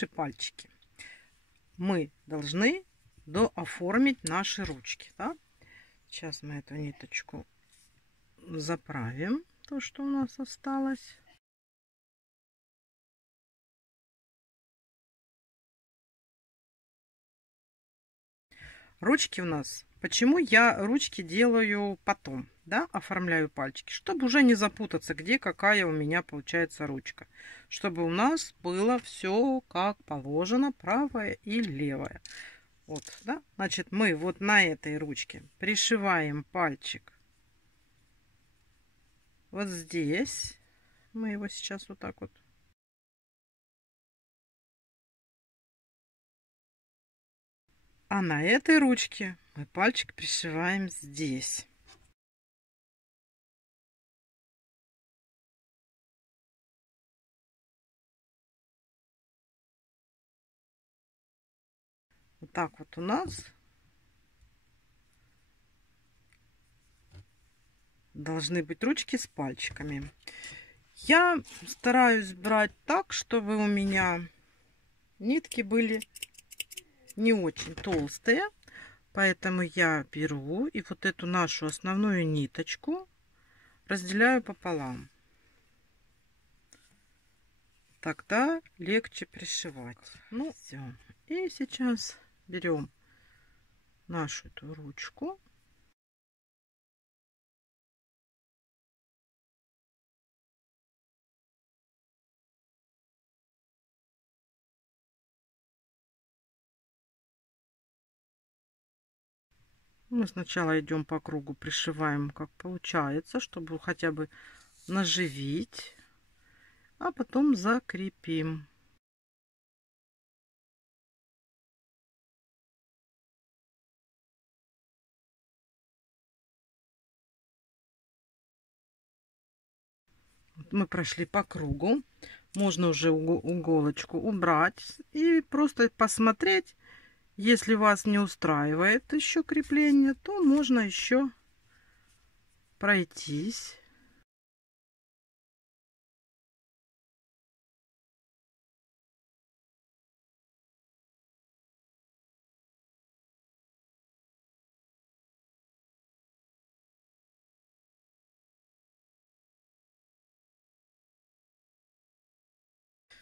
наши пальчики. Мы должны дооформить наши ручки. Да? Сейчас мы эту ниточку заправим, то, что у нас осталось. Ручки у нас. Почему я ручки делаю потом, да, оформляю пальчики, чтобы уже не запутаться, где какая у меня получается ручка, чтобы у нас было все как положено, правая и левая. Вот, да, значит, мы вот на этой ручке пришиваем пальчик вот здесь. Мы его сейчас вот так вот. А на этой ручке мы пальчик пришиваем здесь. Вот так вот у нас должны быть ручки с пальчиками. Я стараюсь брать так, чтобы у меня нитки были не очень толстые. Поэтому я беру и вот эту нашу основную ниточку разделяю пополам. Тогда легче пришивать. Ну, все. И сейчас берем нашу эту ручку. Мы сначала идем по кругу, пришиваем, как получается, чтобы хотя бы наживить, а потом закрепим. Мы прошли по кругу. Можно уже иголочку убрать и просто посмотреть. Если вас не устраивает еще крепление, то можно еще пройтись.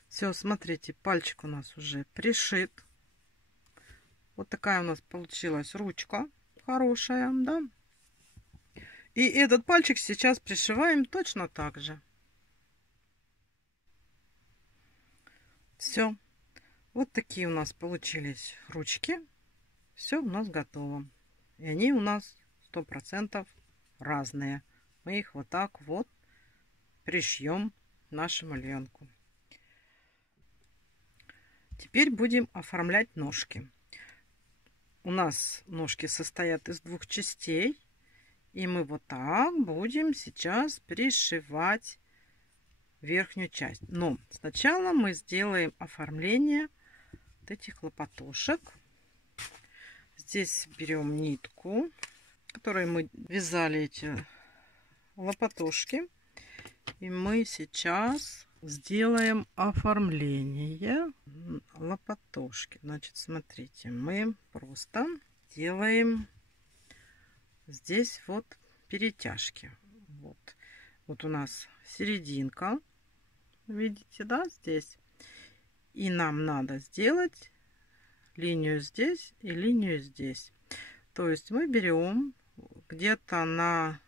Все, смотрите, пальчик у нас уже пришит. Вот такая у нас получилась ручка хорошая, да? И этот пальчик сейчас пришиваем точно так же. Все. Вот такие у нас получились ручки. Все у нас готово. И они у нас 100% разные. Мы их вот так вот пришьем нашему львенку. Теперь будем оформлять ножки. У нас ножки состоят из двух частей. И мы вот так будем сейчас пришивать верхнюю часть. Но сначала мы сделаем оформление вот этих лопатошек. Здесь берем нитку, которой мы вязали эти лопатошки. И мы сейчас сделаем оформление лопатошки. Значит, смотрите, мы просто делаем здесь вот перетяжки. Вот у нас серединка, видите, да, здесь. И нам надо сделать линию здесь и линию здесь. То есть мы берем где-то на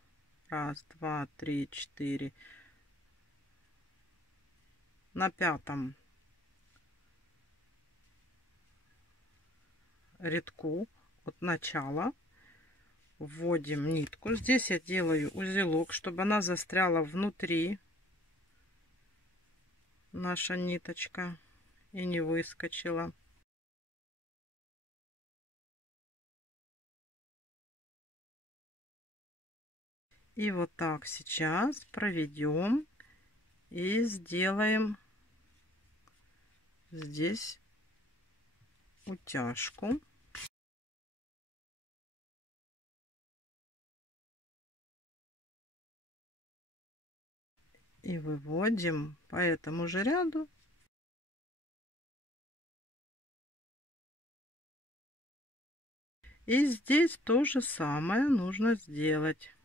1, 2, 3, 4, на 5 рядку от начала вводим нитку. Здесь я делаю узелок, чтобы она застряла внутри, наша ниточка, и не выскочила. И вот так сейчас проведем и сделаем здесь утяжку. И выводим по этому же ряду И здесь то же самое нужно сделать.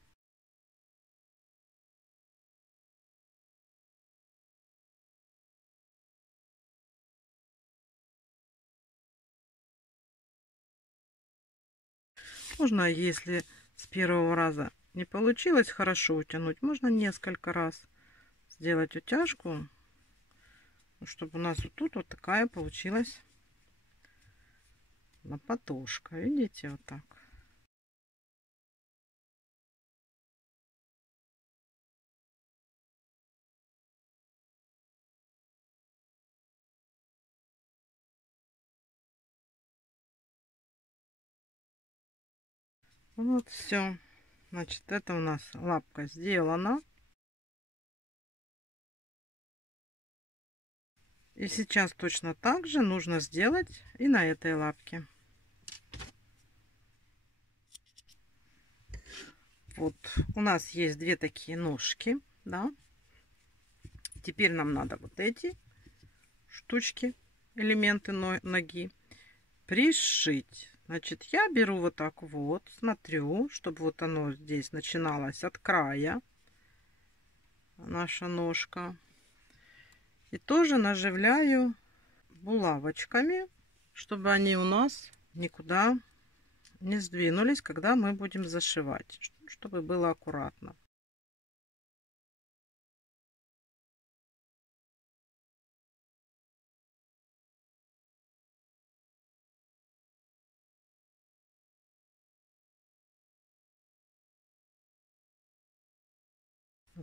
Можно, если с первого раза не получилось хорошо утянуть, можно несколько раз сделать утяжку, чтобы у нас вот тут вот такая получилась лопатушка. Видите, вот так. Вот все. Значит, это у нас лапка сделана. И сейчас точно так же нужно сделать и на этой лапке. Вот у нас есть две такие ножки, да. Теперь нам надо вот эти штучки, элементы ноги пришить. Значит, я беру вот так вот, смотрю, чтобы вот оно здесь начиналось от края, наша ножка. И тоже наживляю булавочками, чтобы они у нас никуда не сдвинулись, когда мы будем зашивать, чтобы было аккуратно.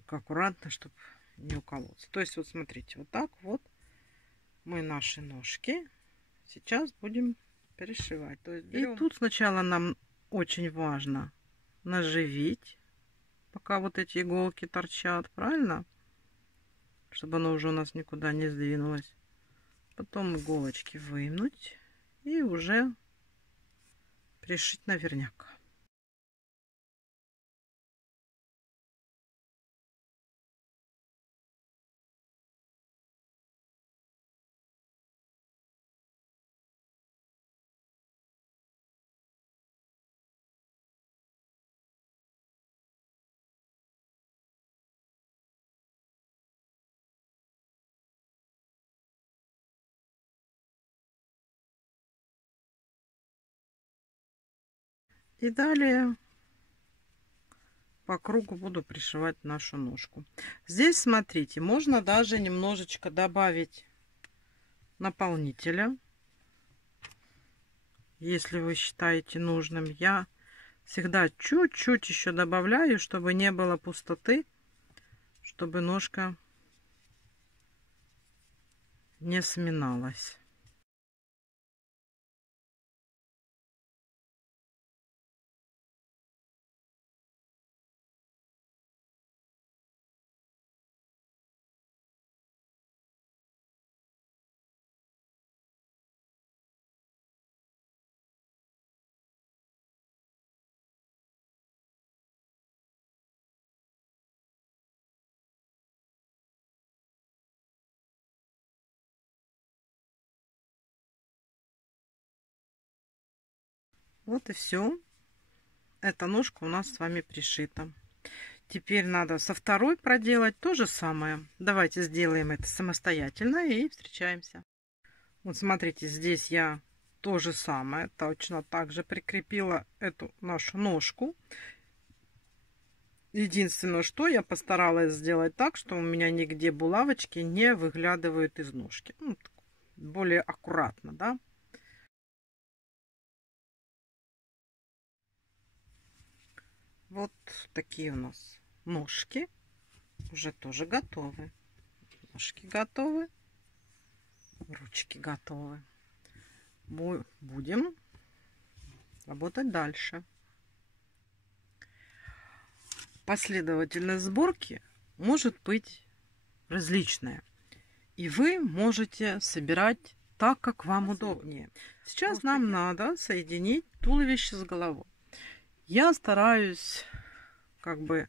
Аккуратно, чтобы не уколоться. То есть вот смотрите, вот так вот мы наши ножки сейчас будем перешивать. То есть берем... И тут сначала нам очень важно наживить, пока вот эти иголки торчат, правильно? Чтобы оно уже у нас никуда не сдвинулось. Потом иголочки вынуть и уже пришить наверняка. И далее по кругу буду пришивать нашу ножку. Здесь, смотрите, можно даже немножечко добавить наполнителя, если вы считаете нужным. Я всегда чуть-чуть еще добавляю, чтобы не было пустоты, чтобы ножка не сминалась. Вот и все. Эта ножка у нас с вами пришита. Теперь надо со второй проделать то же самое. Давайте сделаем это самостоятельно и встречаемся. Вот смотрите, здесь я то же самое, точно так же прикрепила эту нашу ножку. Единственное, что я постаралась сделать так, что у меня нигде булавочки не выглядывают из ножки. Ну, более аккуратно, да. Вот такие у нас ножки уже тоже готовы. Ножки готовы, ручки готовы. Будем работать дальше. Последовательность сборки может быть различная. И вы можете собирать так, как вам удобнее. Сейчас нам надо соединить туловище с головой. Я стараюсь как бы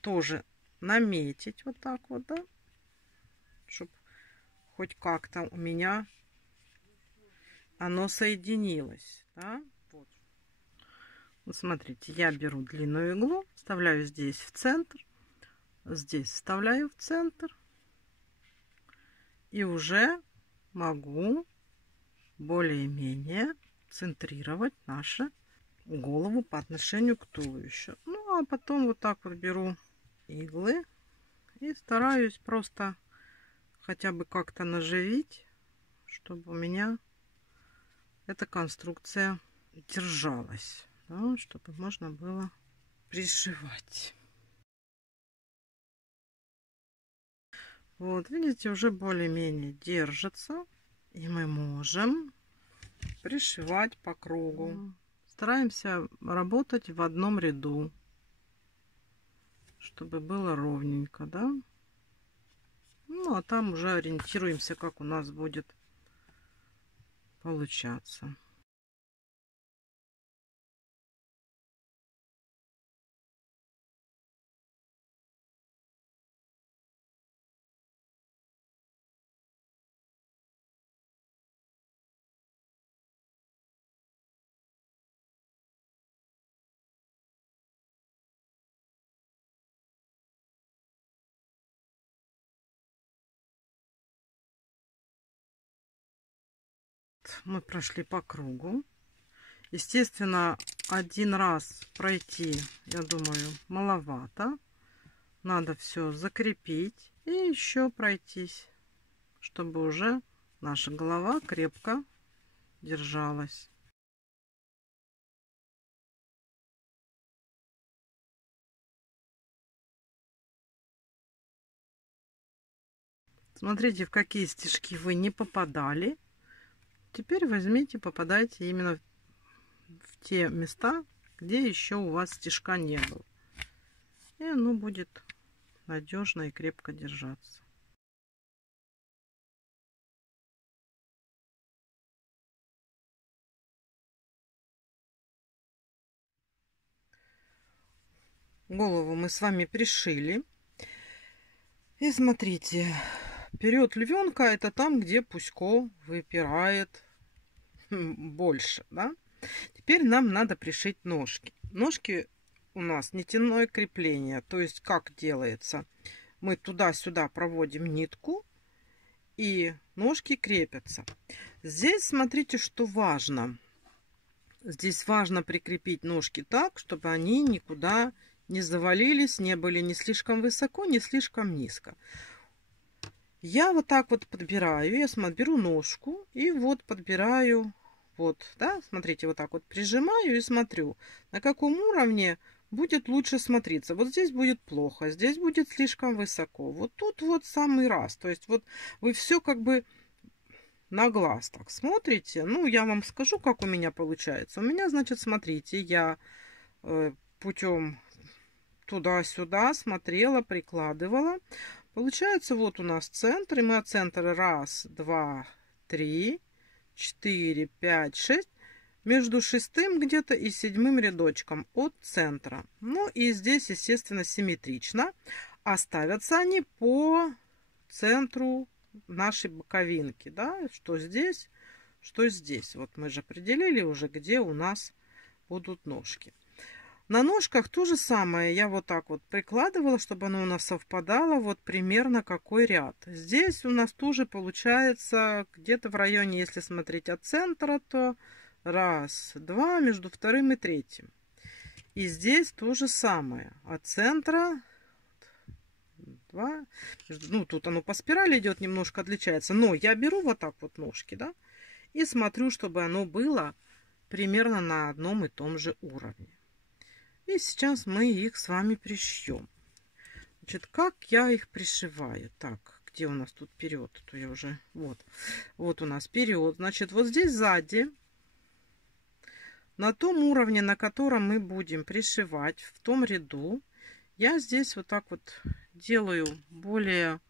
тоже наметить вот так вот, да, чтобы хоть как-то у меня оно соединилось, да, вот. Вот смотрите, я беру длинную иглу, вставляю здесь в центр, здесь вставляю в центр. И уже могу более-менее центрировать нашу голову по отношению к туловищу. Ну, а потом вот так вот беру иглы и стараюсь просто хотя бы как-то наживить, чтобы у меня эта конструкция держалась, да, чтобы можно было пришивать. Вот, видите, уже более-менее держится, и мы можем пришивать по кругу. Стараемся работать в одном ряду, чтобы было ровненько, да? Ну, а там уже ориентируемся, как у нас будет получаться. Мы прошли по кругу. Естественно, один раз пройти, я думаю, маловато. Надо все закрепить и еще пройтись, чтобы уже наша голова крепко держалась. Смотрите, в какие стежки вы не попадали. Теперь возьмите, попадайте именно в те места, где еще у вас стежка не было. И оно будет надежно и крепко держаться. Голову мы с вами пришили. И смотрите, период львенка это там, где пусько выпирает больше, да? Теперь нам надо пришить ножки. Ножки у нас нитяное крепление, то есть как делается? Мы туда-сюда проводим нитку, и ножки крепятся. Здесь смотрите, что важно. Здесь важно прикрепить ножки так, чтобы они никуда не завалились, не были ни слишком высоко, ни слишком низко. Я вот так вот подбираю, я беру ножку и вот подбираю, вот, да, смотрите, вот так вот прижимаю и смотрю, на каком уровне будет лучше смотреться. Вот здесь будет плохо, здесь будет слишком высоко, вот тут вот самый раз. То есть вот вы все как бы на глаз так смотрите. Ну, я вам скажу, как у меня получается. У меня, значит, смотрите, я путем туда-сюда смотрела, прикладывала. Получается, вот у нас центр, и мы от центра 1, 2, 3, 4, 5, 6. Между шестым где-то и седьмым рядочком от центра. Ну и здесь, естественно, симметрично. А ставятся они по центру нашей боковинки, да, что здесь, что здесь. Вот мы же определили уже, где у нас будут ножки. На ножках то же самое. Я вот так вот прикладывала, чтобы оно у нас совпадало. Вот примерно какой ряд. Здесь у нас тоже получается где-то в районе, если смотреть от центра, то 1, 2 между вторым и третьим. И здесь то же самое. От центра 2. Ну, тут оно по спирали идет, немножко отличается. Но я беру вот так вот ножки, да, и смотрю, чтобы оно было примерно на одном и том же уровне. И сейчас мы их с вами пришьем. Значит, как я их пришиваю? Так, где у нас тут вперед? То я уже... Вот у нас вперед. Значит, вот здесь сзади, на том уровне, на котором мы будем пришивать, в том ряду, я здесь вот так вот делаю более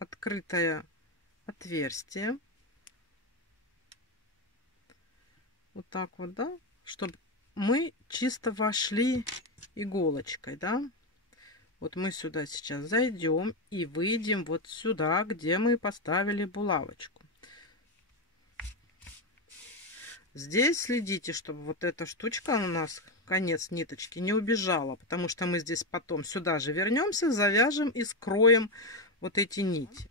открытое отверстие. Вот так вот, да, чтобы мы чисто вошли иголочкой, да. Вот мы сюда сейчас зайдем и выйдем вот сюда, где мы поставили булавочку. Здесь следите, чтобы вот эта штучка у нас, конец ниточки, не убежала, потому что мы здесь потом сюда же вернемся, завяжем и скроем вот эти нити.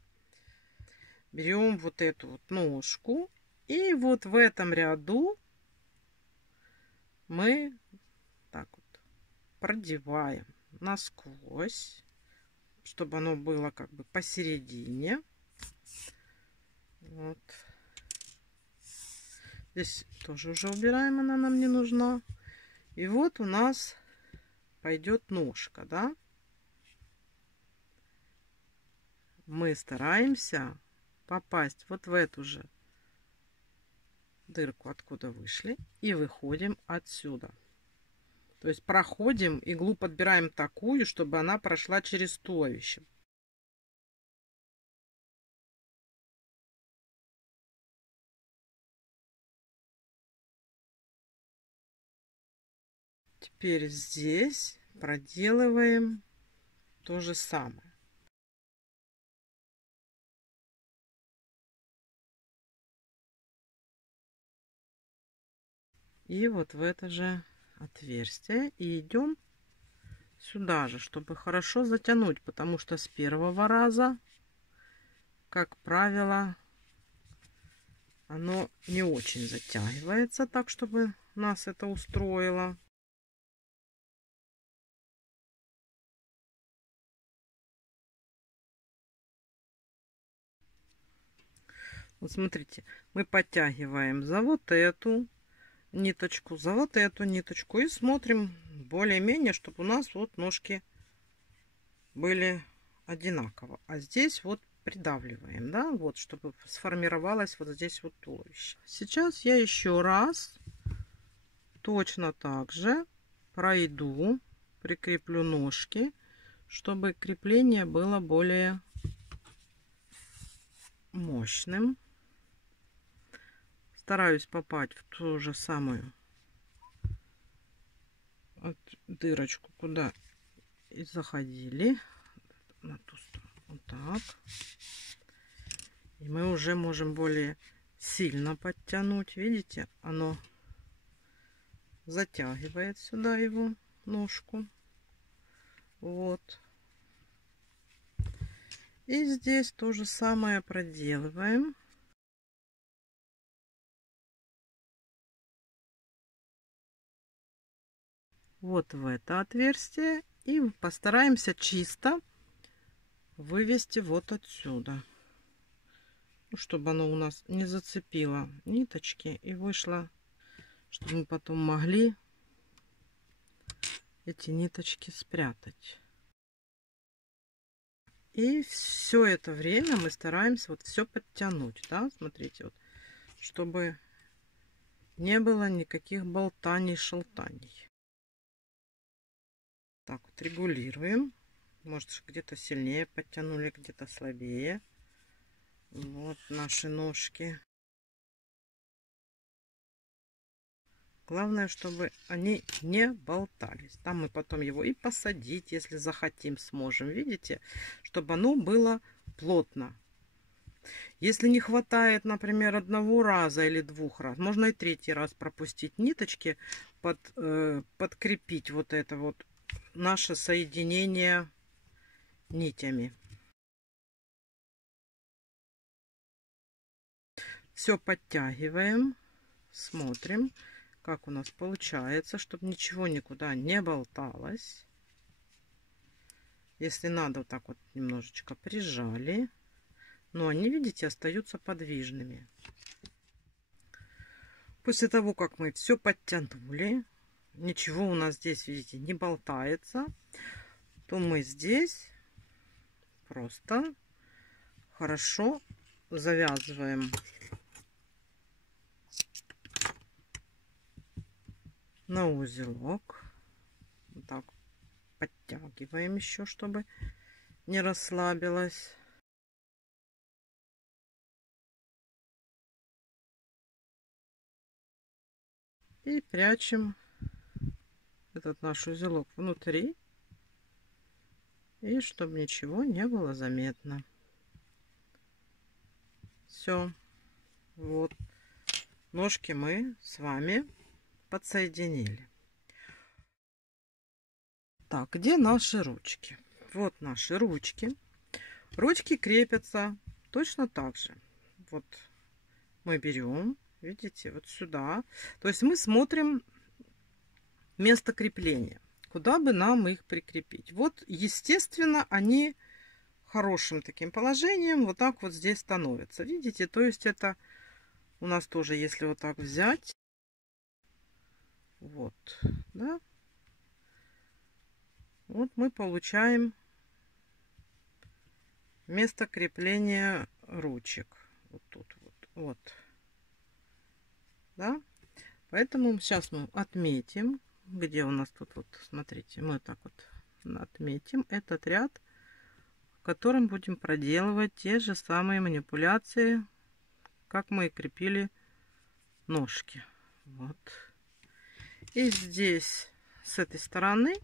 Берем вот эту вот ножку, и вот в этом ряду мы так вот продеваем насквозь, чтобы оно было как бы посередине. Вот. Здесь тоже уже убираем, она нам не нужна. И вот у нас пойдет ножка, да. Мы стараемся попасть вот в эту же дырку, откуда вышли, и выходим отсюда. То есть проходим, иглу подбираем такую, чтобы она прошла через туловище. Теперь здесь проделываем то же самое. И вот в это же отверстие и идем сюда же, чтобы хорошо затянуть, потому что с первого раза, как правило, оно не очень затягивается так, чтобы нас это устроило. Вот смотрите, мы подтягиваем за вот эту ниточку, за вот эту ниточку и смотрим более-менее, чтобы у нас вот ножки были одинаково. А здесь вот придавливаем, да, вот, чтобы сформировалось вот здесь вот туловище. Сейчас я еще раз точно так же пройду, прикреплю ножки, чтобы крепление было более мощным. Стараюсь попасть в ту же самую дырочку, куда и заходили, на ту сторону. Вот так. И мы уже можем более сильно подтянуть. Видите, оно затягивает сюда его ножку. Вот. И здесь то же самое проделываем. Вот в это отверстие. И постараемся чисто вывести вот отсюда. Чтобы оно у нас не зацепило ниточки и вышло, чтобы мы потом могли эти ниточки спрятать. И все это время мы стараемся вот все подтянуть, да, смотрите, вот, чтобы не было никаких болтаний, шелтаний. Так вот регулируем. Может, где-то сильнее подтянули, где-то слабее. Вот наши ножки. Главное, чтобы они не болтались. Там мы потом его и посадить, если захотим, сможем. Видите? Чтобы оно было плотно. Если не хватает, например, одного раза или двух раз, можно и третий раз пропустить ниточки, подкрепить вот это вот наше соединение нитями. Все подтягиваем, смотрим, как у нас получается, чтобы ничего никуда не болталось. Если надо, вот так вот немножечко прижали. Но они, видите, остаются подвижными. После того, как мы все подтянули, ничего у нас здесь, видите, не болтается, то мы здесь просто хорошо завязываем на узелок. Вот так подтягиваем еще, чтобы не расслабилась. И прячем этот наш узелок внутри. И чтобы ничего не было заметно. Все. Вот. ножки мы с вами подсоединили. Так, где наши ручки? Вот наши ручки. Ручки крепятся точно так же. Вот мы берем, видите, вот сюда. То есть мы смотрим место крепления, куда бы нам их прикрепить. Вот, естественно, они хорошим таким положением вот так вот здесь становятся. Видите, то есть это у нас тоже, если вот так взять, вот, да, вот мы получаем место крепления ручек. Вот тут вот, да. Поэтому сейчас мы отметим, где у нас тут вот, смотрите, мы так вот отметим этот ряд, в котором будем проделывать те же самые манипуляции, как мы и крепили ножки. Вот. И здесь с этой стороны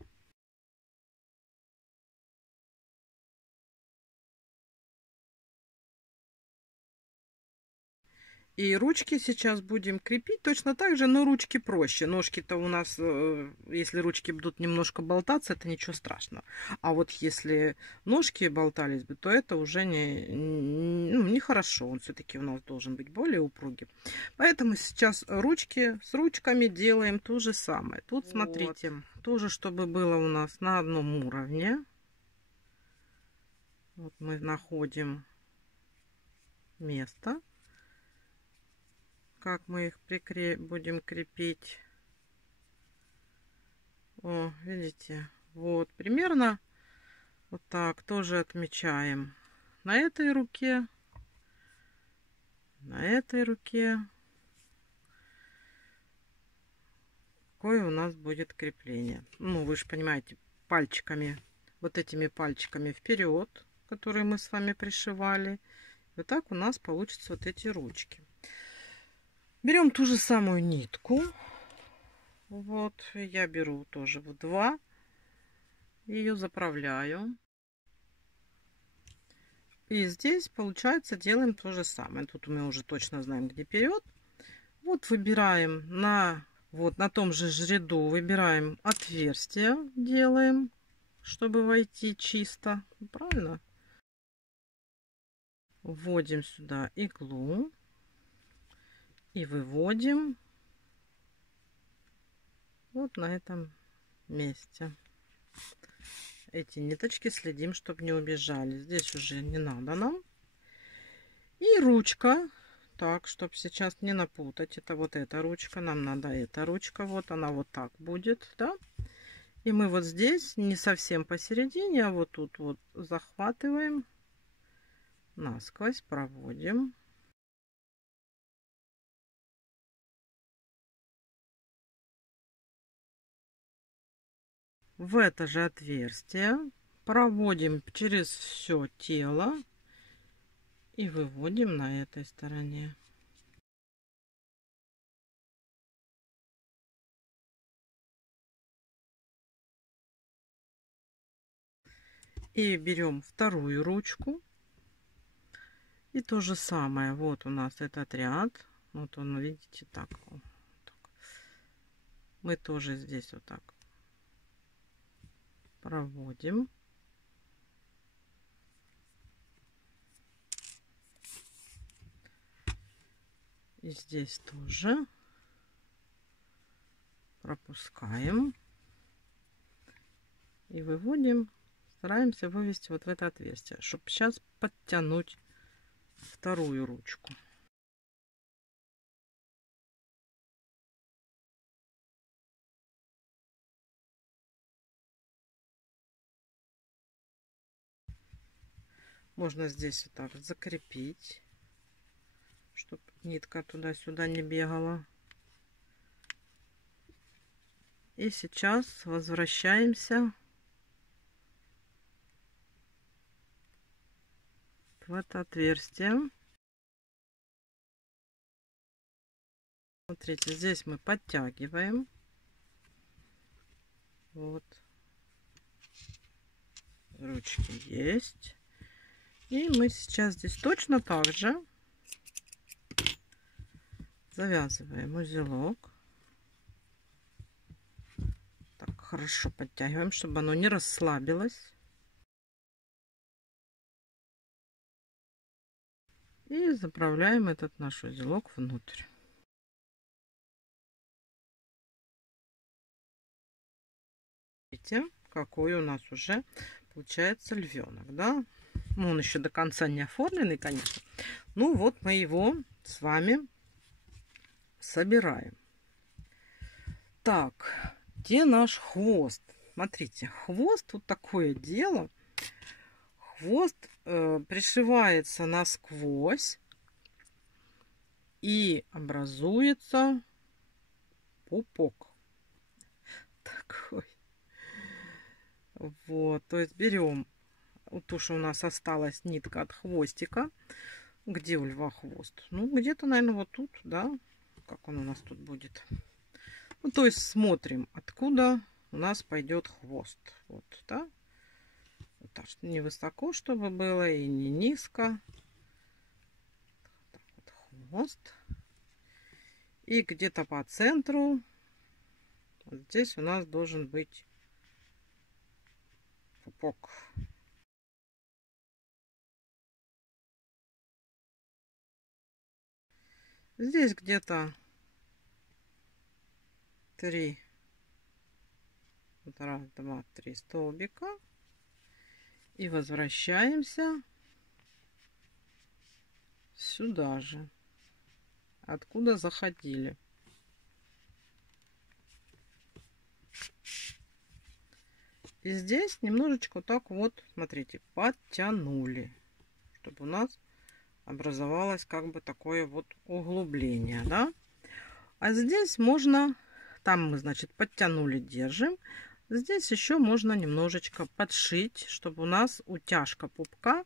и ручки сейчас будем крепить точно так же, но ручки проще. Ножки-то у нас, если ручки будут немножко болтаться, это ничего страшного. А вот если ножки болтались бы, то это уже нехорошо. Он все-таки у нас должен быть более упругим. Поэтому сейчас ручки с ручками делаем то же самое. Тут смотрите, тоже чтобы было у нас на одном уровне. Вот мы находим место, как мы их будем крепить. О, видите, вот примерно вот так тоже отмечаем на этой руке, какое у нас будет крепление. Ну, вы же понимаете, пальчиками, вот этими пальчиками вперед, которые мы с вами пришивали. Вот так у нас получатся вот эти ручки. Берем ту же самую нитку. Вот, я беру тоже в 2. Ее заправляю. И здесь, получается, делаем то же самое. Тут мы уже точно знаем, где вперед. Вот выбираем на том же ряду, выбираем отверстие, делаем, чтобы войти чисто. Правильно? Вводим сюда иглу. И выводим вот на этом месте. Эти ниточки следим, чтобы не убежали. Здесь уже не надо нам. И ручка. Так, чтобы сейчас не напутать. Это вот эта ручка. Нам надо эта ручка. Вот она вот так будет, да? И мы вот здесь не совсем посередине, а вот тут вот захватываем. Насквозь проводим. В это же отверстие проводим через все тело и выводим на этой стороне. И берем вторую ручку и то же самое. Вот у нас этот ряд, вот он, видите, так. Мы тоже здесь вот так проводим. И здесь тоже пропускаем. И выводим. Стараемся вывести вот в это отверстие, чтобы сейчас подтянуть вторую ручку. Можно здесь вот так закрепить, чтобы нитка туда-сюда не бегала. И сейчас возвращаемся в это отверстие. Смотрите, здесь мы подтягиваем. Вот. Ручки есть. И мы сейчас здесь точно так же Завязываем узелок. Так, хорошо подтягиваем, чтобы оно не расслабилось. И заправляем этот наш узелок внутрь. Видите, какой у нас уже получается львенок, да? Ну, он еще до конца не оформленный, конечно. Ну вот мы его с вами собираем. Так, где наш хвост? Смотрите, хвост, вот такое дело. Хвост пришивается насквозь и образуется пупок. Такой. Вот, то есть берем, вот то, что у нас осталась нитка от хвостика. Где у льва хвост? Ну, где-то, наверное, вот тут, да? Как он у нас тут будет? Ну, то есть смотрим, откуда у нас пойдет хвост. Вот, да? Вот так, не высоко, чтобы было, и не низко. Так вот, хвост. И где-то по центру вот здесь у нас должен быть пупок. Здесь где-то 3, вот раз, два, 3 столбика. И возвращаемся сюда же, откуда заходили. И здесь немножечко так вот, смотрите, подтянули, чтобы у нас образовалось как бы такое вот углубление, да? А здесь можно, там мы, значит, подтянули, держим. Здесь еще можно немножечко подшить, чтобы у нас утяжка пупка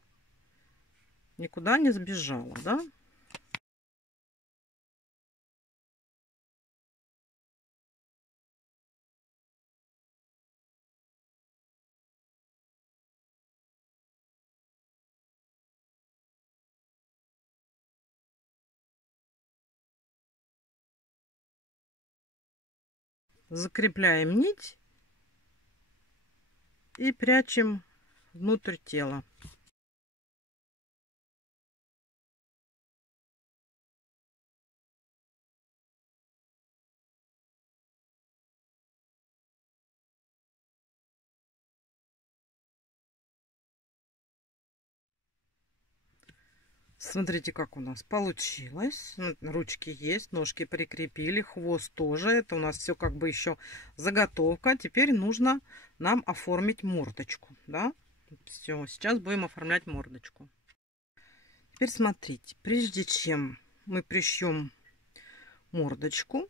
никуда не сбежала, да? Закрепляем нить и прячем внутрь тела. Смотрите, как у нас получилось. Ручки есть, ножки прикрепили, хвост тоже. Это у нас все как бы еще заготовка. Теперь нужно нам оформить мордочку, да? Все, сейчас будем оформлять мордочку. Теперь смотрите, прежде чем мы пришьем мордочку,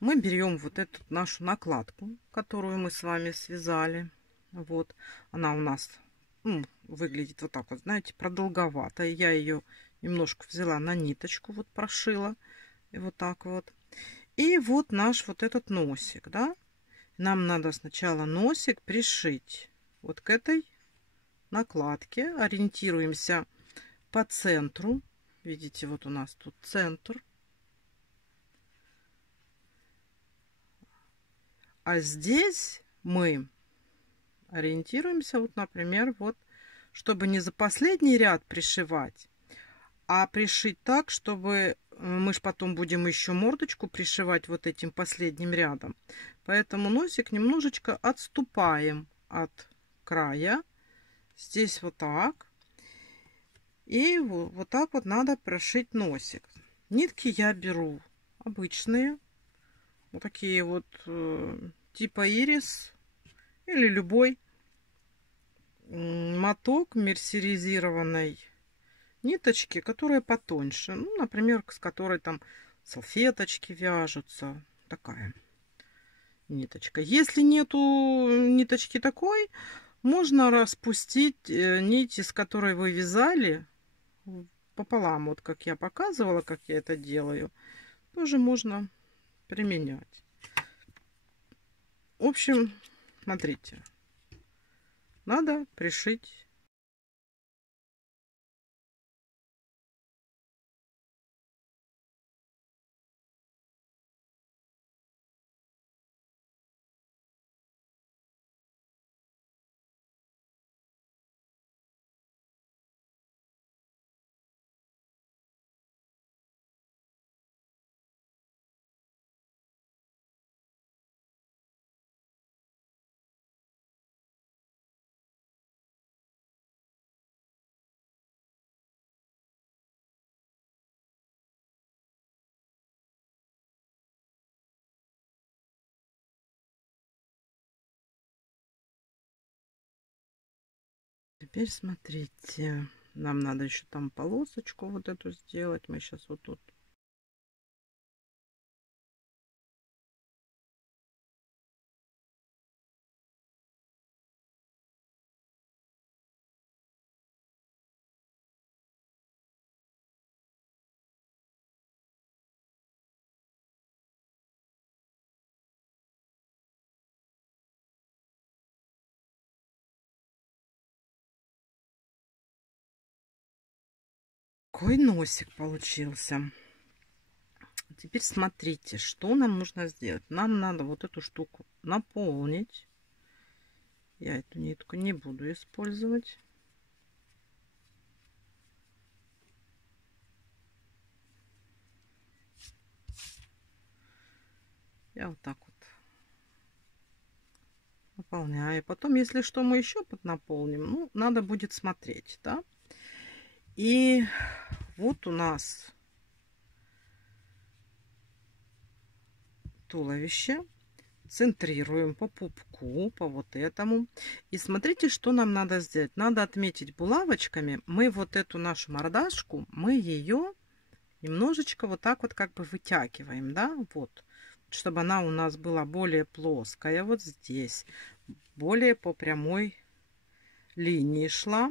мы берем вот эту нашу накладку, которую мы с вами связали. Вот, она у нас выглядит вот так вот, знаете, продолговатая. Я ее немножко взяла на ниточку, вот прошила. И вот так вот. И вот наш вот этот носик, да. Нам надо сначала носик пришить вот к этой накладке. Ориентируемся по центру. Видите, вот у нас тут центр. А здесь мы ориентируемся, вот, например, вот, чтобы не за последний ряд пришивать, а пришить так, чтобы мы ж потом будем еще мордочку пришивать вот этим последним рядом. Поэтому носик немножечко отступаем от края. Здесь вот так. И вот так вот надо прошить носик. Нитки я беру обычные. Вот такие вот типа ирис или любой моток мерсеризированной ниточки, которая потоньше. Ну, например, с которой там салфеточки вяжутся. Такая ниточка. Если нету ниточки такой, можно распустить нить, из которой вы вязали, пополам. Вот как я показывала, как я это делаю. Тоже можно применять. В общем, смотрите. Надо пришить Теперь смотрите, нам надо еще там полосочку вот эту сделать. Мы сейчас вот тут. Какой носик получился. Теперь смотрите, что нам нужно сделать. Нам надо вот эту штуку наполнить. Я эту нитку не буду использовать. Я вот так вот наполняю. Потом, если что, мы еще поднаполним. Ну, надо будет смотреть, да. И вот у нас туловище. Центрируем по пупку, по вот этому. И смотрите, что нам надо сделать. Надо отметить булавочками. Мы вот эту нашу мордашку, мы ее немножечко вот так вот как бы вытягиваем, да, вот. Чтобы она у нас была более плоская, вот здесь. Более по прямой линии шла.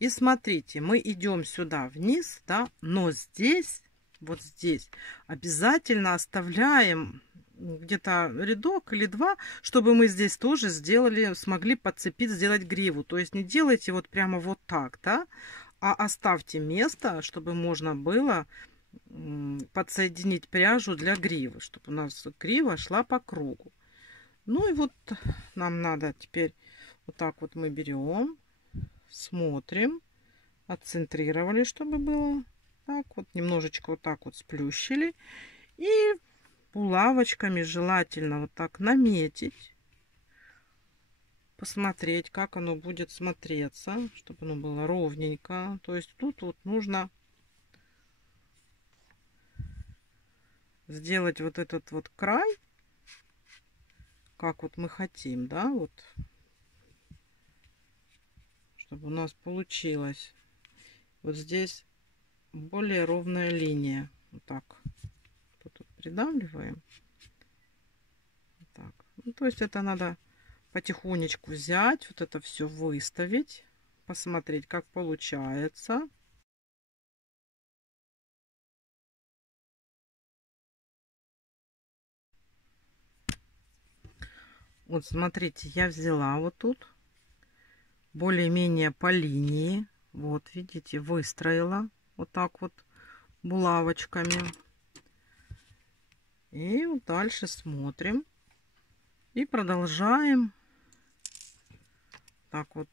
И смотрите, мы идем сюда вниз, да, но здесь, вот здесь, обязательно оставляем где-то рядок или два, чтобы мы здесь тоже сделали, смогли подцепить, сделать гриву. То есть не делайте вот прямо вот так, да, а оставьте место, чтобы можно было подсоединить пряжу для гривы, чтобы у нас грива шла по кругу. Ну и вот нам надо теперь вот так вот мы берем, смотрим, отцентрировали, чтобы было так вот, немножечко вот так вот сплющили и булавочками желательно вот так наметить, посмотреть, как оно будет смотреться, чтобы оно было ровненько. То есть тут вот нужно сделать вот этот вот край, как вот мы хотим, да, вот, чтобы у нас получилось вот здесь более ровная линия. Вот так. Тут придавливаем. Вот так. Ну, то есть это надо потихонечку взять, вот это все выставить, посмотреть, как получается. Вот смотрите, я взяла вот тут более-менее по линии. Вот, видите, выстроила вот так вот булавочками. И вот дальше смотрим. И продолжаем так вот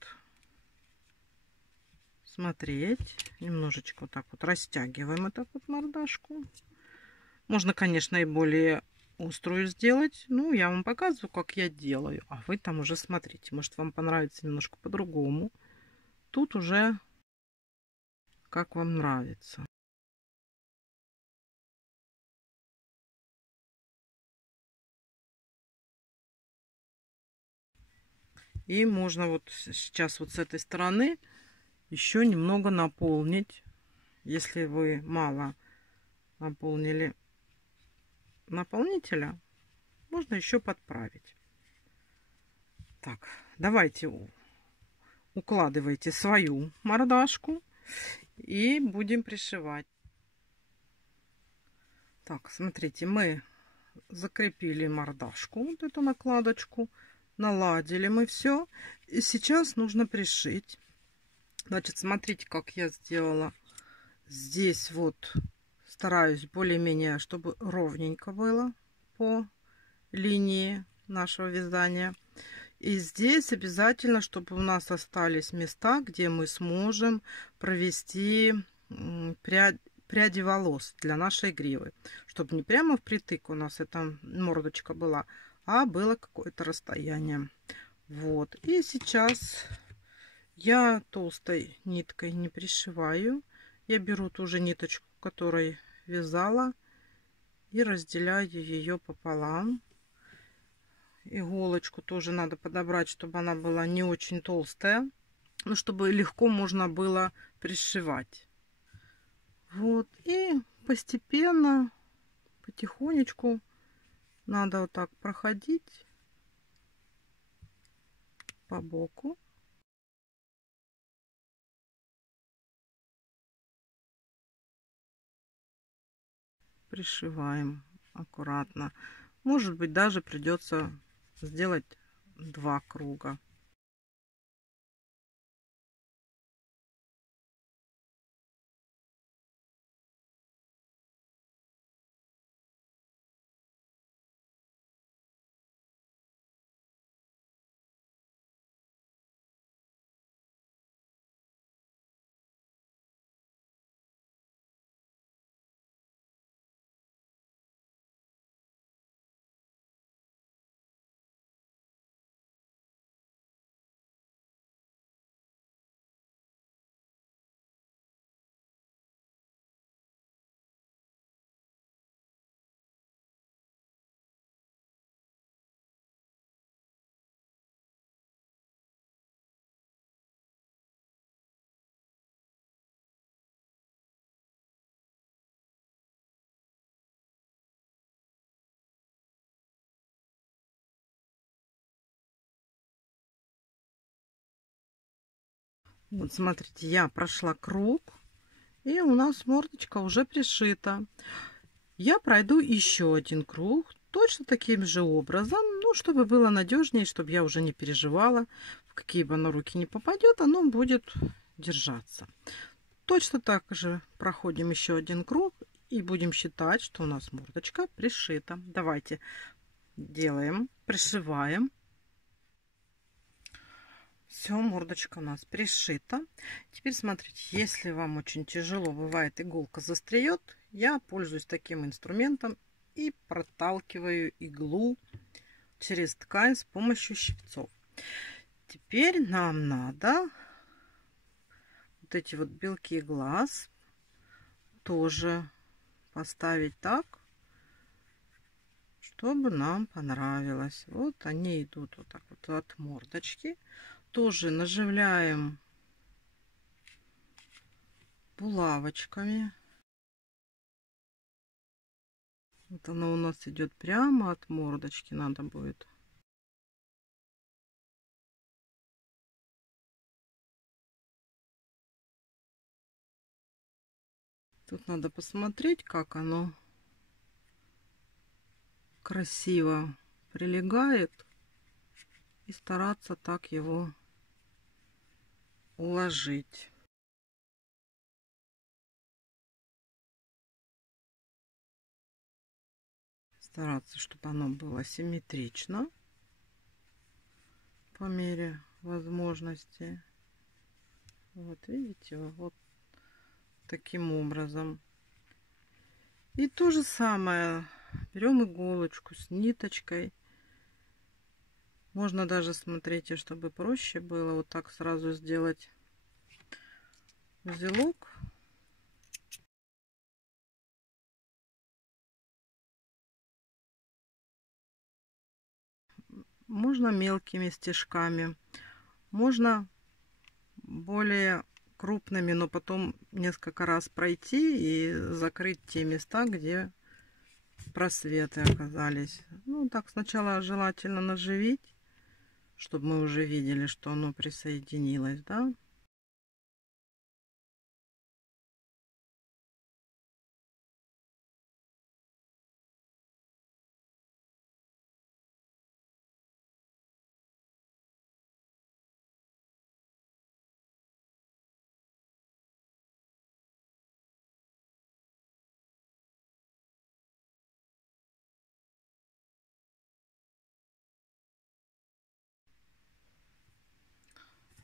смотреть. Немножечко вот так вот растягиваем вот вот мордашку. Можно, конечно, и более острую сделать. Ну, я вам показываю, как я делаю. А вы там уже смотрите. Может, вам понравится немножко по-другому. Тут уже как вам нравится. И можно вот сейчас вот с этой стороны еще немного наполнить. Если вы мало наполнили наполнителя, можно еще подправить. Так, давайте укладывайте свою мордашку и будем пришивать. Так, смотрите, мы закрепили мордашку, вот эту накладочку, наладили мы все. И сейчас нужно пришить. Значит, смотрите, как я сделала. Здесь вот стараюсь более-менее, чтобы ровненько было по линии нашего вязания. И здесь обязательно, чтобы у нас остались места, где мы сможем провести пряди волос для нашей гривы. Чтобы не прямо впритык у нас эта мордочка была, а было какое-то расстояние. Вот. И сейчас я толстой ниткой не пришиваю. Я беру ту же ниточку, которой вязала, и разделяю ее пополам. Иголочку тоже надо подобрать, чтобы она была не очень толстая. ну, чтобы легко можно было пришивать. Вот, и постепенно, потихонечку надо вот так проходить по боку. Пришиваем аккуратно. Может быть, даже придется сделать 2 круга. Вот смотрите, я прошла круг, и у нас мордочка уже пришита. Я пройду еще один круг, точно таким же образом, ну, чтобы было надежнее, чтобы я уже не переживала, в какие бы оно руки не попадет, оно будет держаться. Точно так же проходим еще один круг и будем считать, что у нас мордочка пришита. Давайте делаем, пришиваем. Все, мордочка у нас пришита. Теперь смотрите, если вам очень тяжело, бывает, иголка застряет, я пользуюсь таким инструментом и проталкиваю иглу через ткань с помощью щипцов. Теперь нам надо вот эти вот белки глаз тоже поставить так, чтобы нам понравилось. Вот они идут вот так вот от мордочки. Тоже наживляем булавочками. Вот она у нас идет прямо от мордочки, надо будет. Тут надо посмотреть, как оно красиво прилегает, и стараться так его уложить. Стараться, чтобы оно было симметрично по мере возможности. Вот видите, вот таким образом. И то же самое. Берем иголочку с ниточкой. Можно даже, смотрите, чтобы проще было, вот так сразу сделать узелок. Можно мелкими стежками, можно более крупными, но потом несколько раз пройти и закрыть те места, где просветы оказались. Ну, так сначала желательно наживить, чтобы мы уже видели, что оно присоединилось, да.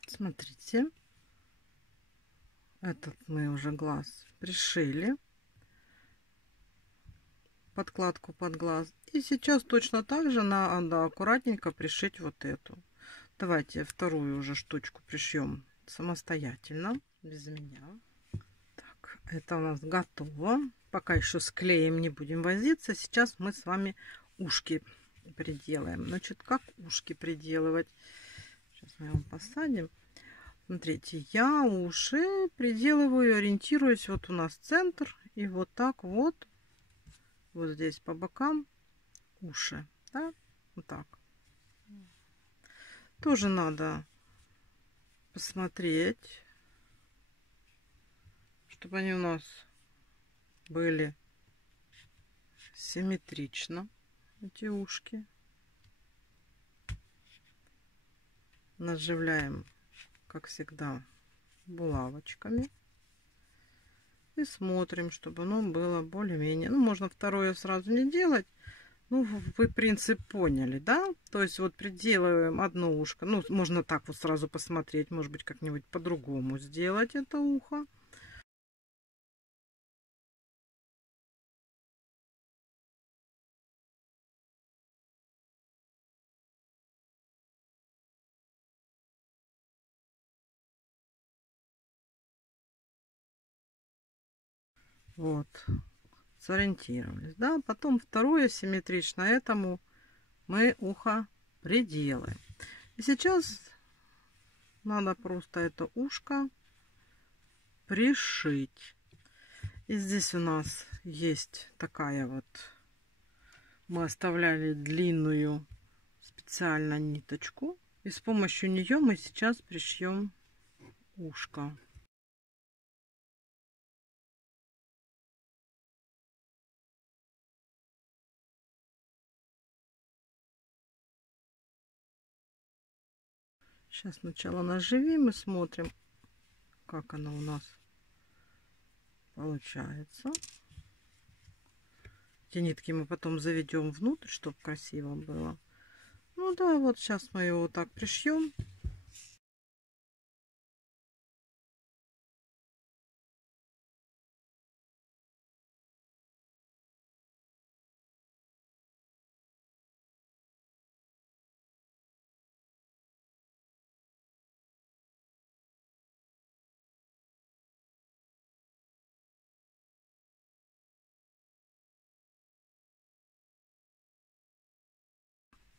Смотрите, этот мы уже глаз пришили, подкладку под глаз. И сейчас точно так же надо аккуратненько пришить вот эту. Давайте вторую уже штучку пришьем самостоятельно, без меня. Так, это у нас готово. Пока еще с клеем не будем возиться. Сейчас мы с вами ушки приделаем. Значит, как ушки приделывать? Сейчас мы его посадим. Смотрите, я уши приделываю, ориентируюсь. Вот у нас центр. И вот так вот. Вот здесь по бокам уши. Да? Вот так. Тоже надо посмотреть, чтобы они у нас были симметрично, эти ушки. Наживляем, как всегда, булавочками. И смотрим, чтобы оно было более-менее... Ну, можно второе сразу не делать. Ну, вы принцип поняли, да? То есть вот приделываем одно ушко. Ну, можно так вот сразу посмотреть. Может быть, как-нибудь по-другому сделать это ухо. Вот. Сориентировались, да? Потом второе симметрично этому мы ухо приделаем. И сейчас надо просто это ушко пришить. И здесь у нас есть такая вот, мы оставляли длинную специально ниточку. И с помощью нее мы сейчас пришьем ушко. Сейчас сначала наживим и смотрим, как оно у нас получается. Эти нитки мы потом заведем внутрь, чтобы красиво было. Ну да, вот сейчас мы его вот так пришьем.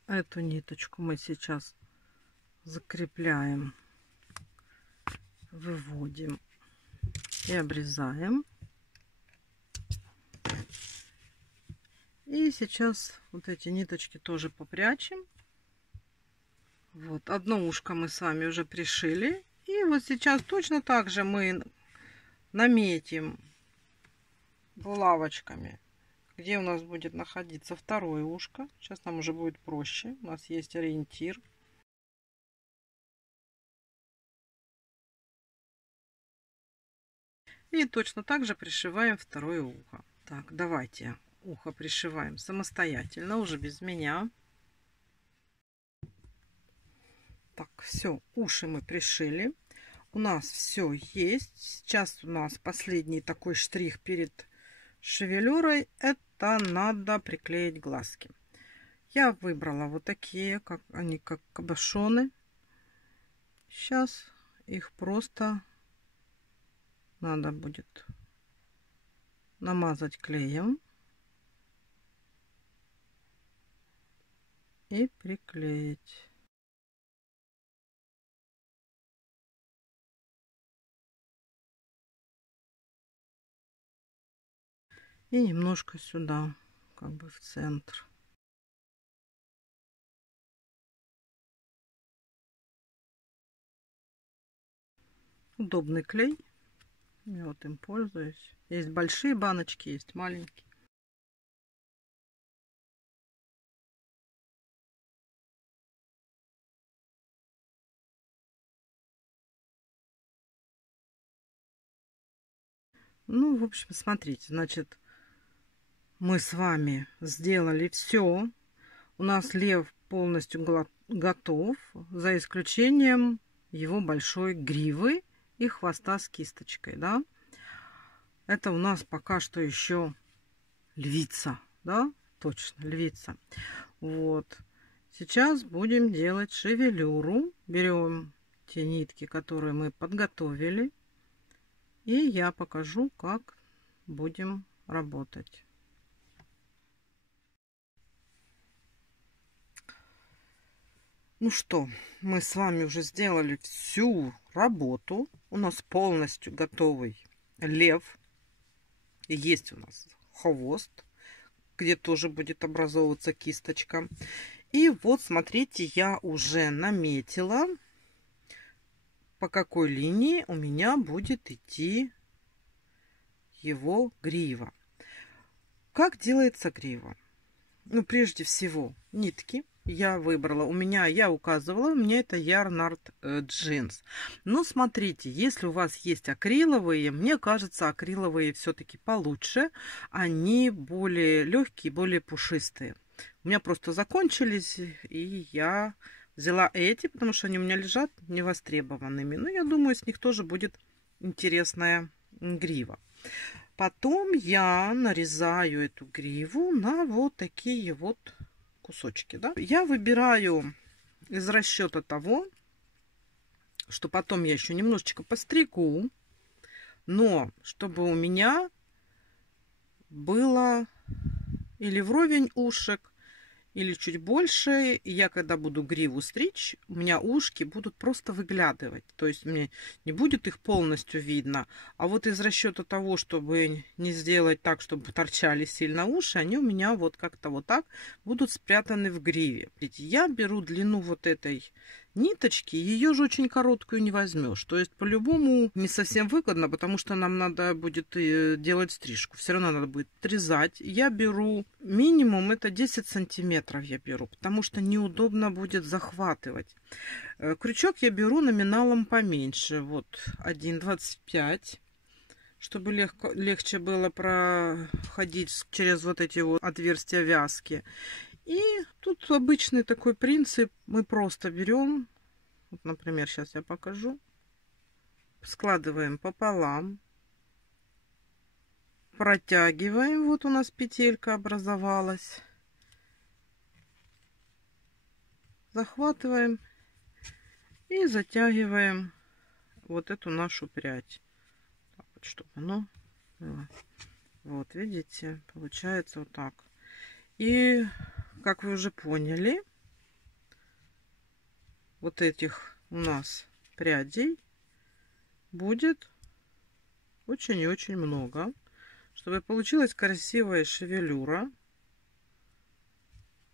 Эту ниточку мы сейчас закрепляем, выводим и обрезаем. И сейчас вот эти ниточки тоже попрячем. Вот одно ушко мы с вами уже пришили. И вот сейчас точно так же мы наметим булавочками, где у нас будет находиться второе ушко. Сейчас нам уже будет проще. У нас есть ориентир. И точно так же пришиваем второе ухо. Так, давайте ухо пришиваем самостоятельно, уже без меня. Так, все, уши мы пришили. У нас все есть. Сейчас у нас последний такой штрих перед шевелюрой. Это надо приклеить глазки. Я выбрала вот такие, как они, как кабошоны. Сейчас их просто надо будет намазать клеем и приклеить. И немножко сюда, как бы в центр. Удобный клей. Я вот им пользуюсь. Есть большие баночки, есть маленькие. Ну, в общем, смотрите, значит, мы с вами сделали все. У нас лев полностью готов, за исключением его большой гривы и хвоста с кисточкой, да. Это у нас пока что еще львица, да, точно, львица. Вот. Сейчас будем делать шевелюру. Берем те нитки, которые мы подготовили. И я покажу, как будем работать. Ну что, мы с вами уже сделали всю работу. У нас полностью готовый лев. Есть у нас хвост, где тоже будет образовываться кисточка. И вот, смотрите, я уже наметила, по какой линии у меня будет идти его грива. Как делается грива? Ну, прежде всего, нитки я выбрала. Я указывала, у меня это Ярнард джинс. Но смотрите, если у вас есть акриловые, мне кажется, акриловые все-таки получше. Они более легкие, более пушистые. У меня просто закончились, и я взяла эти, потому что они у меня лежат невостребованными. Но я думаю, с них тоже будет интересная грива. Потом я нарезаю эту гриву на вот такие вот кусочки. Да? Я выбираю из расчета того, что потом я еще немножечко постригу, но чтобы у меня было или вровень ушек, или чуть больше, и я когда буду гриву стричь, у меня ушки будут просто выглядывать. То есть мне не будет их полностью видно. А вот из расчета того, чтобы не сделать так, чтобы торчали сильно уши, они у меня вот как-то вот так будут спрятаны в гриве. Я беру длину вот этой ниточки, ее же очень короткую не возьмешь. То есть по-любому не совсем выгодно, потому что нам надо будет делать стрижку. Все равно надо будет отрезать. Я беру минимум это 10 сантиметров я беру, потому что неудобно будет захватывать. Крючок я беру номиналом поменьше. Вот 1,25, чтобы легче было проходить через вот эти вот отверстия вязки. И тут обычный такой принцип. Мы просто берем, вот, например, сейчас я покажу, складываем пополам, протягиваем, вот у нас петелька образовалась, захватываем и затягиваем вот эту нашу прядь, так вот, чтобы оно было. Вот, видите, получается вот так. И, как вы уже поняли, вот этих у нас прядей будет очень и очень много. Чтобы получилась красивая шевелюра,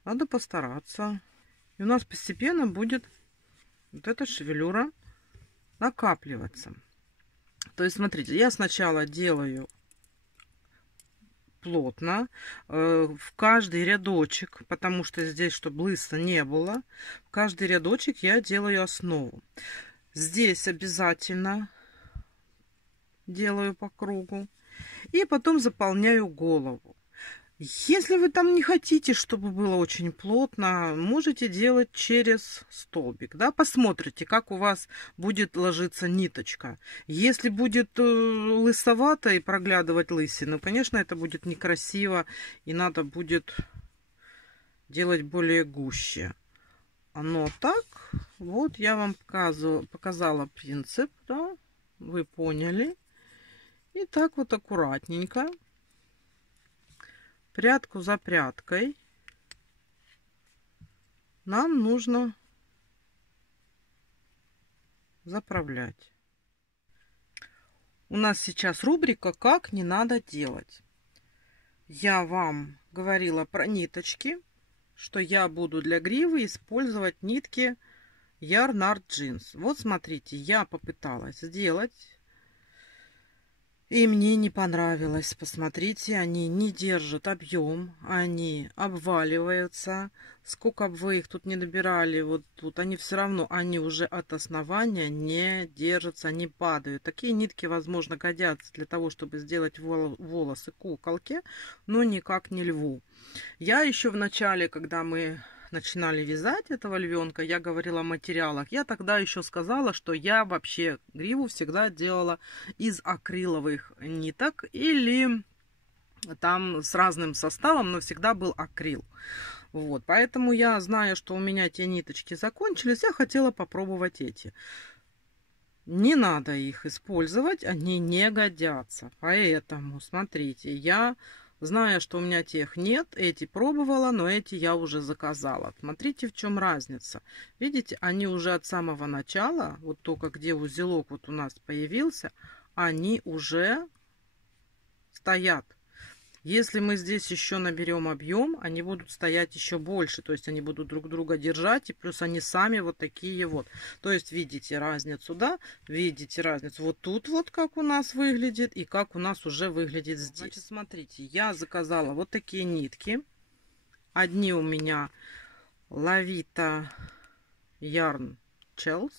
надо постараться. И у нас постепенно будет вот эта шевелюра накапливаться. То есть, смотрите, я сначала делаю плотно в каждый рядочек, потому что здесь, чтобы лысо не было, в каждый рядочек я делаю основу. Здесь обязательно делаю по кругу и потом заполняю голову. Если вы там не хотите, чтобы было очень плотно, можете делать через столбик, да, посмотрите, как у вас будет ложиться ниточка. Если будет лысовато и проглядывать лысину, конечно, это будет некрасиво, и надо будет делать более гуще. Но так, вот я вам показала принцип, да, вы поняли. И так вот аккуратненько, прядку за прядкой, нам нужно заправлять. У нас сейчас рубрика «Как не надо делать». Я вам говорила про ниточки, что я буду для гривы использовать нитки Ярнард джинс. Вот смотрите, я попыталась сделать, и мне не понравилось. Посмотрите, они не держат объем, они обваливаются. Сколько бы вы их тут не набирали, вот тут они все равно, они уже от основания не держатся, они падают. Такие нитки, возможно, годятся для того, чтобы сделать волосы куколке, но никак не льву. Я еще в начале, когда мы начинали вязать этого львенка, я говорила о материалах. Я тогда еще сказала, что я вообще гриву всегда делала из акриловых ниток или там с разным составом, но всегда был акрил. Вот, поэтому я, зная, что у меня те ниточки закончились, я хотела попробовать эти. Не надо их использовать, они не годятся. Поэтому, смотрите, я Зная, что у меня тех нет, эти пробовала, но эти я уже заказала. Смотрите, в чем разница. Видите, они уже от самого начала, вот только где узелок вот у нас появился, они уже стоят. Если мы здесь еще наберем объем, они будут стоять еще больше. То есть они будут друг друга держать. И плюс они сами вот такие вот. То есть видите разницу, да? Видите разницу. Вот тут вот как у нас выглядит. И как у нас уже выглядит здесь. Значит, смотрите. Я заказала вот такие нитки. Одни у меня Lavita Yarn Chels.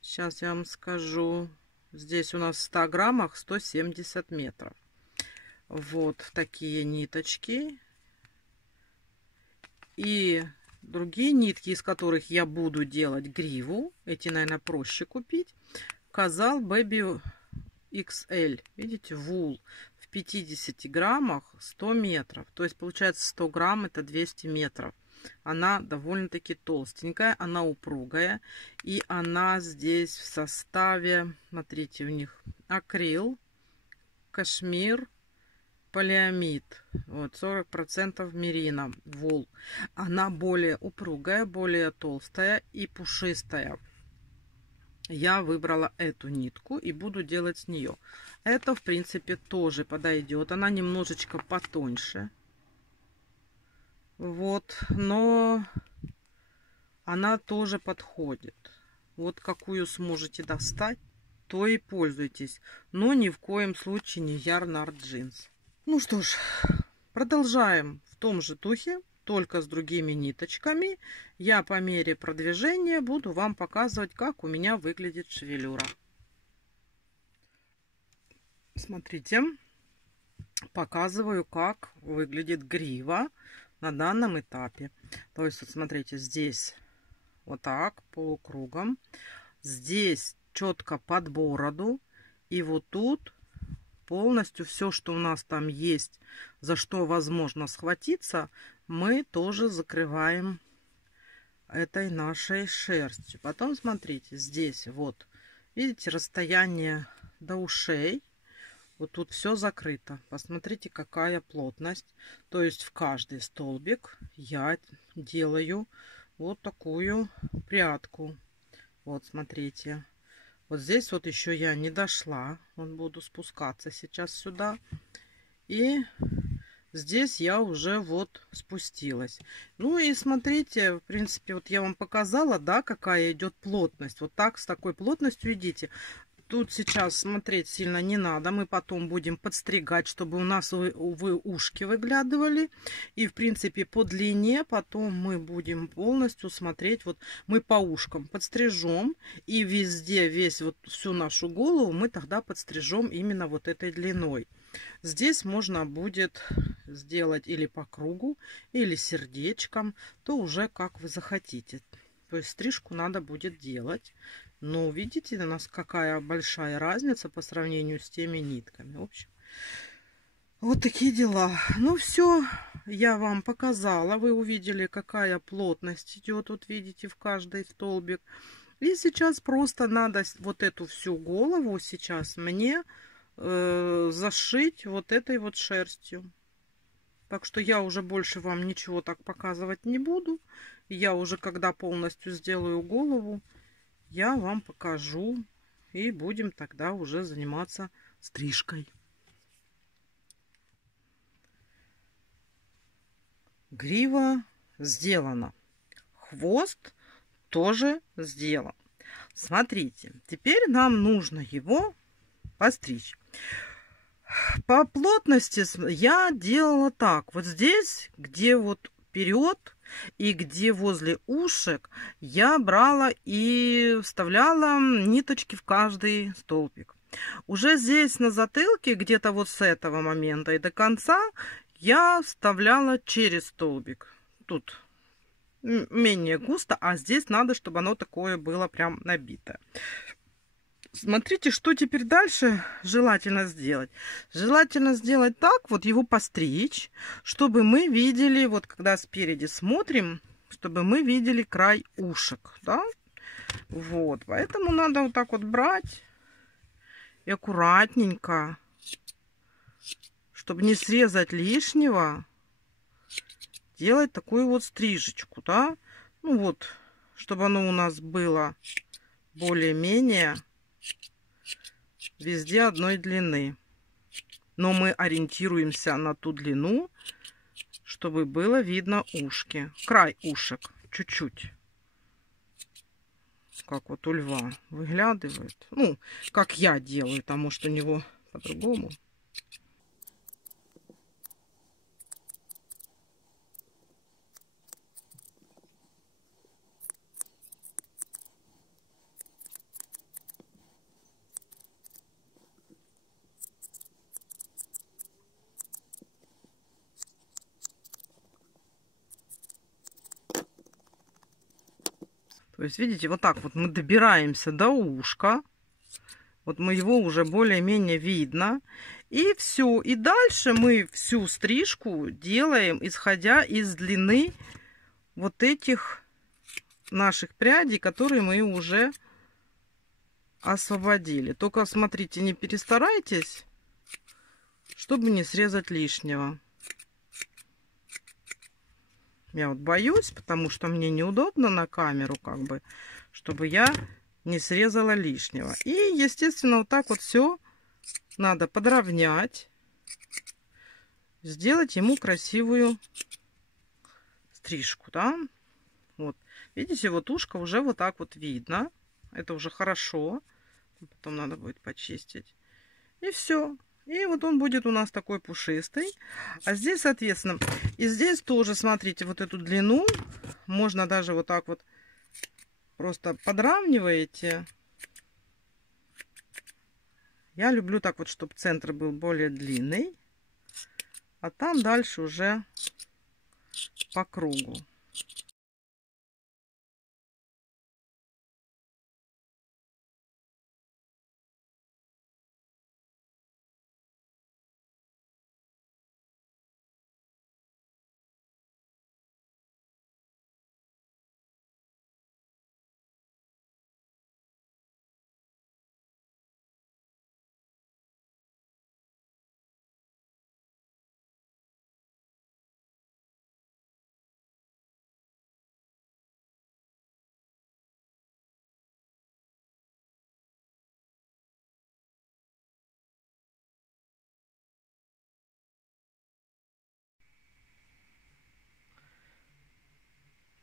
Сейчас я вам скажу. Здесь у нас в 100 граммах 170 метров. Вот такие ниточки. И другие нитки, из которых я буду делать гриву. Эти, наверное, проще купить. Казал Baby XL. Видите, вул. В 50 граммах 100 метров. То есть, получается, 100 грамм это 200 метров. Она довольно-таки толстенькая. Она упругая. И она здесь в составе, смотрите, у них акрил, кашмир, полиамид, вот 40% мерина, вул. Она более упругая, более толстая и пушистая. Я выбрала эту нитку и буду делать с нее. Это, в принципе, тоже подойдет. Она немножечко потоньше. Вот, но она тоже подходит. Вот какую сможете достать, то и пользуйтесь. Но ни в коем случае не Yarn Art Jeans. Ну что ж, продолжаем в том же духе, только с другими ниточками. Я по мере продвижения буду вам показывать, как у меня выглядит шевелюра. Смотрите, показываю, как выглядит грива на данном этапе. То есть, вот смотрите, здесь вот так, полукругом. Здесь четко под бороду. И вот тут полностью все, что у нас там есть, за что возможно схватиться, мы тоже закрываем этой нашей шерстью. Потом смотрите, здесь вот, видите, расстояние до ушей. Вот тут все закрыто. Посмотрите, какая плотность. То есть в каждый столбик я делаю вот такую прядку. Вот, смотрите. Вот здесь вот еще я не дошла. Вот буду спускаться сейчас сюда. И здесь я уже вот спустилась. Ну и смотрите, в принципе, вот я вам показала, да, какая идет плотность. Вот так, с такой плотностью идите. Тут сейчас смотреть сильно не надо. Мы потом будем подстригать, чтобы у нас ушки выглядывали. И, в принципе, по длине потом мы будем полностью смотреть. Вот мы по ушкам подстрижем. И везде, всю нашу голову мы тогда подстрижем именно вот этой длиной. Здесь можно будет сделать или по кругу, или сердечком. То уже как вы захотите. То есть стрижку надо будет делать. Но видите, у нас какая большая разница по сравнению с теми нитками. В общем, вот такие дела. Ну все, я вам показала. Вы увидели, какая плотность идет. Вот видите, в каждый столбик. И сейчас просто надо вот эту всю голову сейчас мне зашить вот этой вот шерстью. Так что я уже больше вам ничего так показывать не буду. Я уже, когда полностью сделаю голову, я вам покажу, и будем тогда уже заниматься стрижкой. Грива сделана. Хвост тоже сделан. Смотрите, теперь нам нужно его постричь. По плотности я делала так. Вот здесь, где вот вперед, и где возле ушек, я брала и вставляла ниточки в каждый столбик. Уже здесь на затылке, где-то вот с этого момента и до конца, я вставляла через столбик. Тут менее густо, а здесь надо, чтобы оно такое было прям набитое. Смотрите, что теперь дальше желательно сделать. Желательно сделать так, вот его постричь, чтобы мы видели, вот когда спереди смотрим, чтобы мы видели край ушек, да? Вот, поэтому надо вот так вот брать и аккуратненько, чтобы не срезать лишнего, делать такую вот стрижечку, да. Ну вот, чтобы оно у нас было более-менее везде одной длины. Но мы ориентируемся на ту длину, чтобы было видно ушки. Край ушек чуть-чуть. Как вот у льва выглядывает. Ну, как я делаю, там может у него по-другому. То есть, видите, вот так вот мы добираемся до ушка. Вот мы его уже более-менее видно. И все. И дальше мы всю стрижку делаем, исходя из длины вот этих наших прядей, которые мы уже освободили. Только смотрите, не перестарайтесь, чтобы не срезать лишнего. Я вот боюсь, потому что мне неудобно на камеру, как бы, чтобы я не срезала лишнего. И, естественно, вот так вот все надо подровнять, сделать ему красивую стрижку, да. Вот, видите, вот ушко уже вот так вот видно. Это уже хорошо. Потом надо будет почистить. И все. И вот он будет у нас такой пушистый. А здесь, соответственно, и здесь тоже, смотрите, вот эту длину можно даже вот так вот просто подравниваете. Я люблю так вот, чтобы центр был более длинный. А там дальше уже по кругу.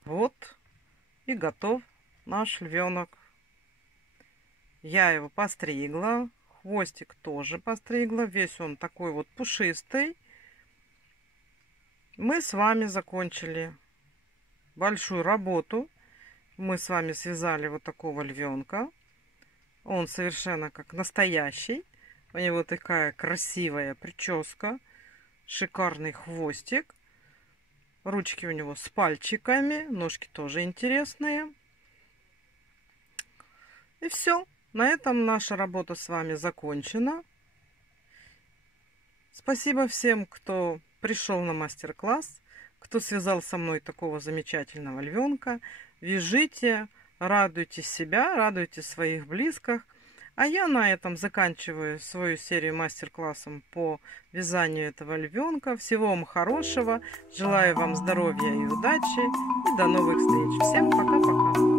Вот и готов наш львенок. Я его постригла. Хвостик тоже постригла. Весь он такой вот пушистый. Мы с вами закончили большую работу. Мы с вами связали вот такого львенка. Он совершенно как настоящий. У него такая красивая прическа. Шикарный хвостик. Ручки у него с пальчиками. Ножки тоже интересные. И все. На этом наша работа с вами закончена. Спасибо всем, кто пришел на мастер-класс, кто связал со мной такого замечательного львенка. Вяжите, радуйте себя, радуйте своих близких. А я на этом заканчиваю свою серию мастер-классов по вязанию этого львенка. Всего вам хорошего. Желаю вам здоровья и удачи. И до новых встреч. Всем пока-пока.